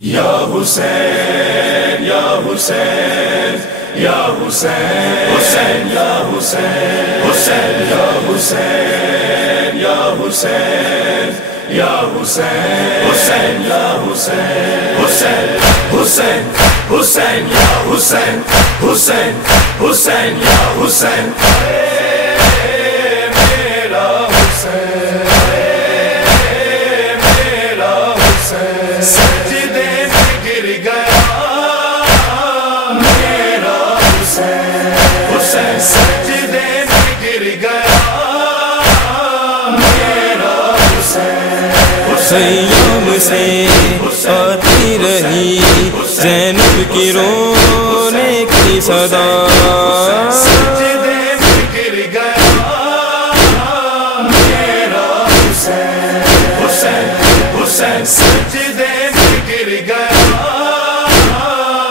یا حسین یا حسین یا حسین حسین یا حسین حسین یا حسین یا حسین یا حسین حسین یا حسین حسین حسین حسین یا حسین حسین حسین یا حسین میرا حسین میرا حسین سجدے میں گر گیا میرا حسین حسین سجدے میں گر گیا میرا حسین خیام سے آتی رہی زینب کی رونے کی صدا سجدے میں گر گیا میرا حسین حسین حسین سجدے میں گر گیا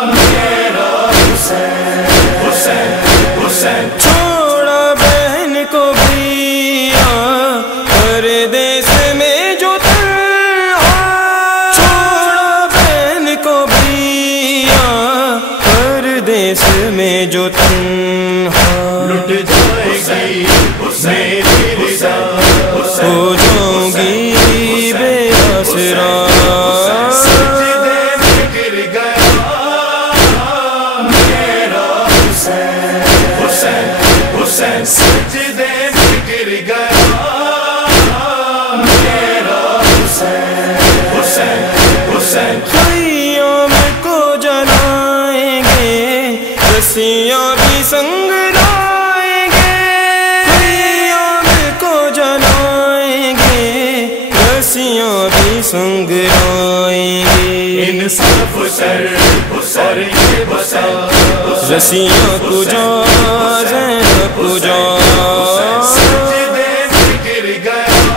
میرا حسین حسین حسین چھوڑا بہن کو بھی پردیس میں جو تنہا چھوڑا بہن کو بھی پردیس میں جو تنہا لٹ جائے گی میری رضا ہو جاؤں گی بے آسرا سجدے میں گر گیا میرا حسین حسین حسین سجدے میں گر گیا میرا حسین حسین حسین خیام کو جلائیں گے رسیاں بھی سنگ لائیں گے خیام کو جلائیں گے رسیاں بھی سنگ لائیں گے انصاف کر اور یہ بتا رسیاں کو جا زینب کو جا سجدے میں گر گیا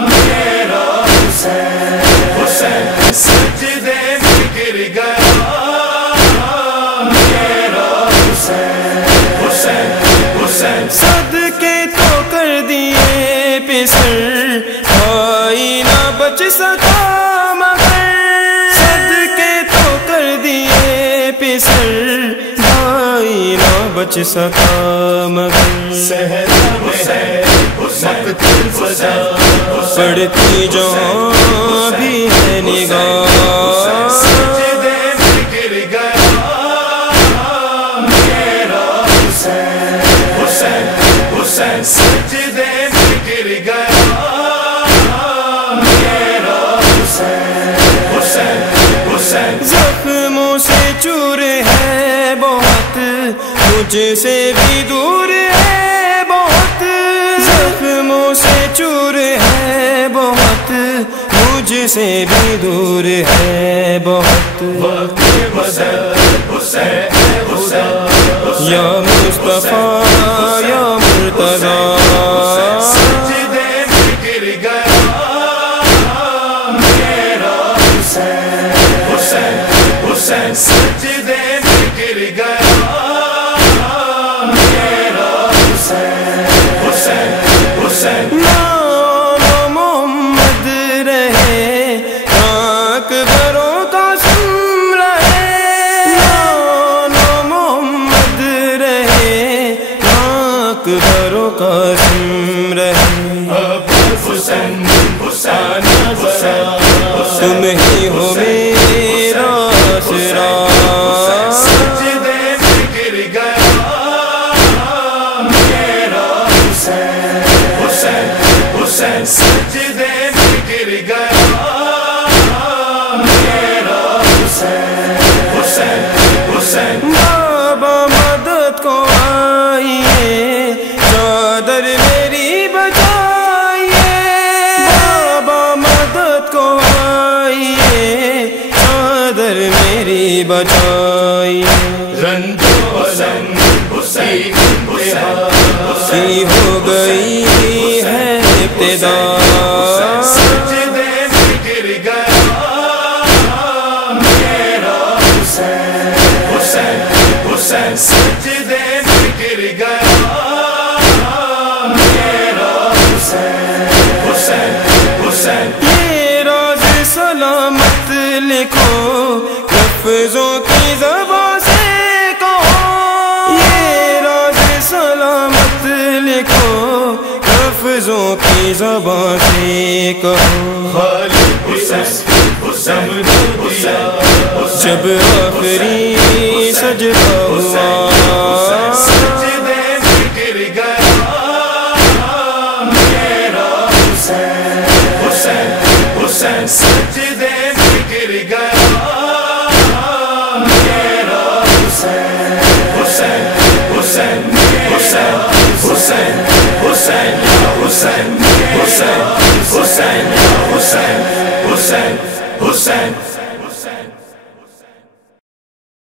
میرا حسین حسین سجدے میں گر گیا میرا حسین حسین حسین صدقے تو کر دیے پسر بھائی نہ بچ سکا مگر صدقے تو کر دیے پسر بھائی نہ بچ سکا مگر صحرا میں ہے مقتل سجا پڑتی جہاں بھی ہے نگاہ سجدے میں گر گیا میرا حسین حسین حسین سجدے میں گر گیا میرا حسین حسین حسین زخموں سے چور ہے بہت مجھ سے بھی دور ہے بہت زخموں سے چور ہے بہت مجھ سے بھی دور ہے بہت وقت بدل حسین حسین یا مصطفیٰ یا مرتضیٰ سجدے میں گر گیا میرا حسین حسین حسین سجدے میں گر گیا میرا حسین حسین حسین نام محمد رہے اکبروں کا سم رہے نام محمد رہے اکبروں کا سم رہے اب حسین حسین حسین تم ہی ہو میرا آسرا سجدے میں گر گیا میرا حسین حسین حسین سجدے میں گر گیا میرا حسین حسین حسین بابا مدد کو آئیے چادر میری بچائیے بابا مدد کو آئیے چادر میری بچائیے رنج و الم حسین کی ہو گئی ہے ابتدا سجدے میں گر گیا میرا حسین حسین حسین سجدے میں گر گیا میرا حسین حسین حسین یہ راز سلامت لفظوں کی زبان سے کہو خالق حسین دیا جب آخری سجدہ ہوا